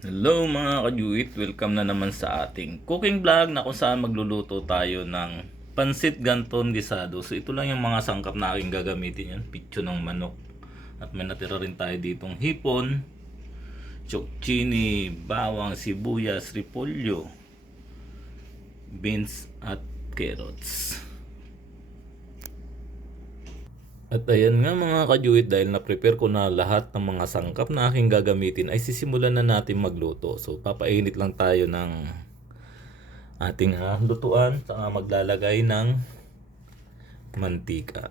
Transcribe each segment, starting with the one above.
Hello mga kajuit, welcome na naman sa ating cooking vlog na kung saan magluluto tayo ng pansit ganton gisado. So ito lang yung mga sangkap na aking gagamitin yan, pitso ng manok. At may natira rin tayo ditong hipon, chokchini, bawang, sibuyas, repolyo, beans at carrots. At ayan nga mga kajuit dahil na-prepare ko na lahat ng mga sangkap na aking gagamitin ay sisimulan na natin magluto. So papainit lang tayo ng ating ah, lutuan saka maglalagay ng mantika.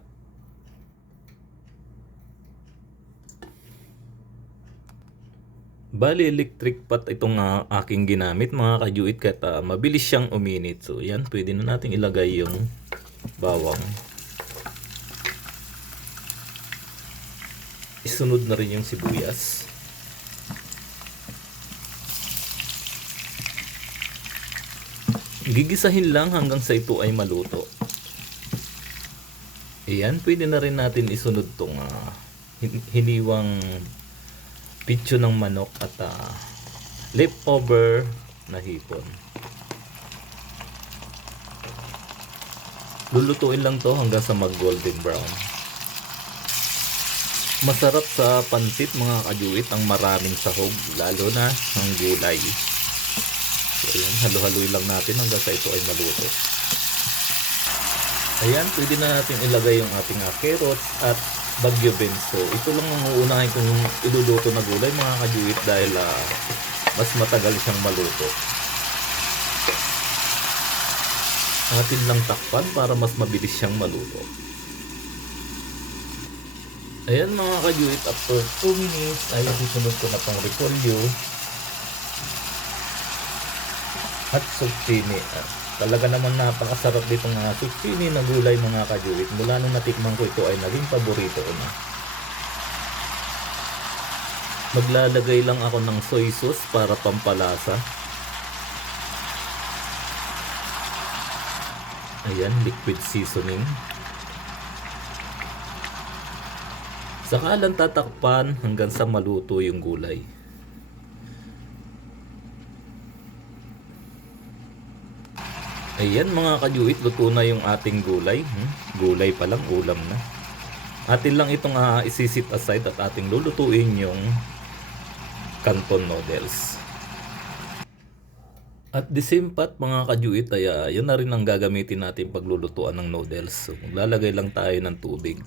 Bali electric pot itong ah, aking ginamit mga kajuit kahit ah, mabilis siyang uminit. So yan pwede na nating ilagay yung bawang. Isunod na rin yung sibuyas. Gigisahin lang hanggang sa ito ay maluto. Ayan, pwede na rin natin isunod tong hin- hiniwang pitso ng manok at ah, leftover na hipon. Lulutuin lang to hanggang sa mag golden brown. Masarap sa pansit mga kajuit ang maraming sahog, lalo na ang gulay. So ayan, halo-haloy lang natin hanggang sa ito ay maluto. Ayan, pwede na natin ilagay yung ating ah, carrots at bagyo beans. Ito lang ang uunahin kong iluluto na gulay mga kajuit dahil ah, mas matagal siyang maluto. Atin lang takpan para mas mabilis siyang maluto. Ayan mga kajuit, after 2 minutes ay susunod ko na pang repolyo at zucchini. At talaga naman napakasarap dito mga zucchini na gulay mga kajuit. Mula nung natikman ko ito ay naging paborito ko na. Maglalagay lang ako ng soy sauce para pampalasa. Ayan, liquid seasoning. Saka lang tatakpan hanggang sa maluto yung gulay. Ayan mga kajuit, luto na yung ating gulay. Hmm? Gulay pa lang, ulam na. Atin lang itong uh, isisit aside at ating lulutuin yung canton noodles. At the same pat mga kajuit ay uh, yun na rin ang gagamitin natin paglulutuan ng noodles. So, lalagay lang tayo ng tubig.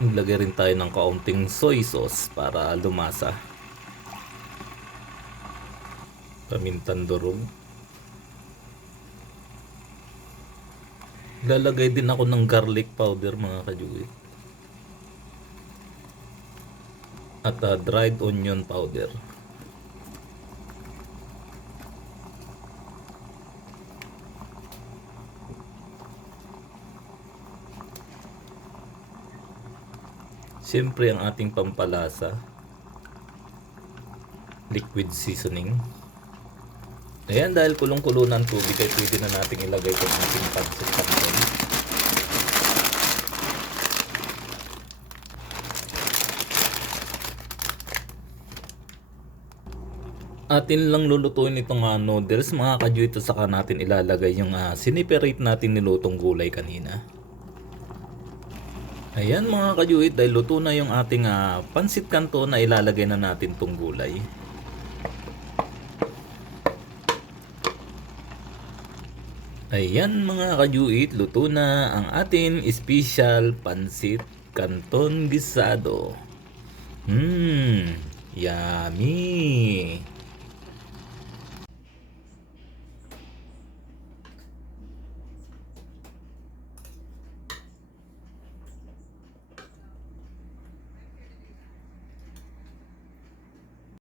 Maglagay rin tayo ng kaunting soy sauce para lumasa. Pamintang durog. Lalagay din ako ng garlic powder mga kajuit. At uh, dried onion powder. Siyempre ang ating pampalasa. Liquid seasoning. Ayan, dahil kulong-kulo ng tubig ay pwede na natin ilagay itong ating pancit canton. Atin lang lulutuin itong uh, noodles mga kajuit at saka natin ilalagay yung uh, siniperate natin nilutong gulay kanina. Ayan mga kajuit dahil luto na yung ating uh, pansit kanto na ilalagay na natin tong gulay. Ayan mga kajuit, luto na ang ating special pansit canton gisado. Hmm, yummy!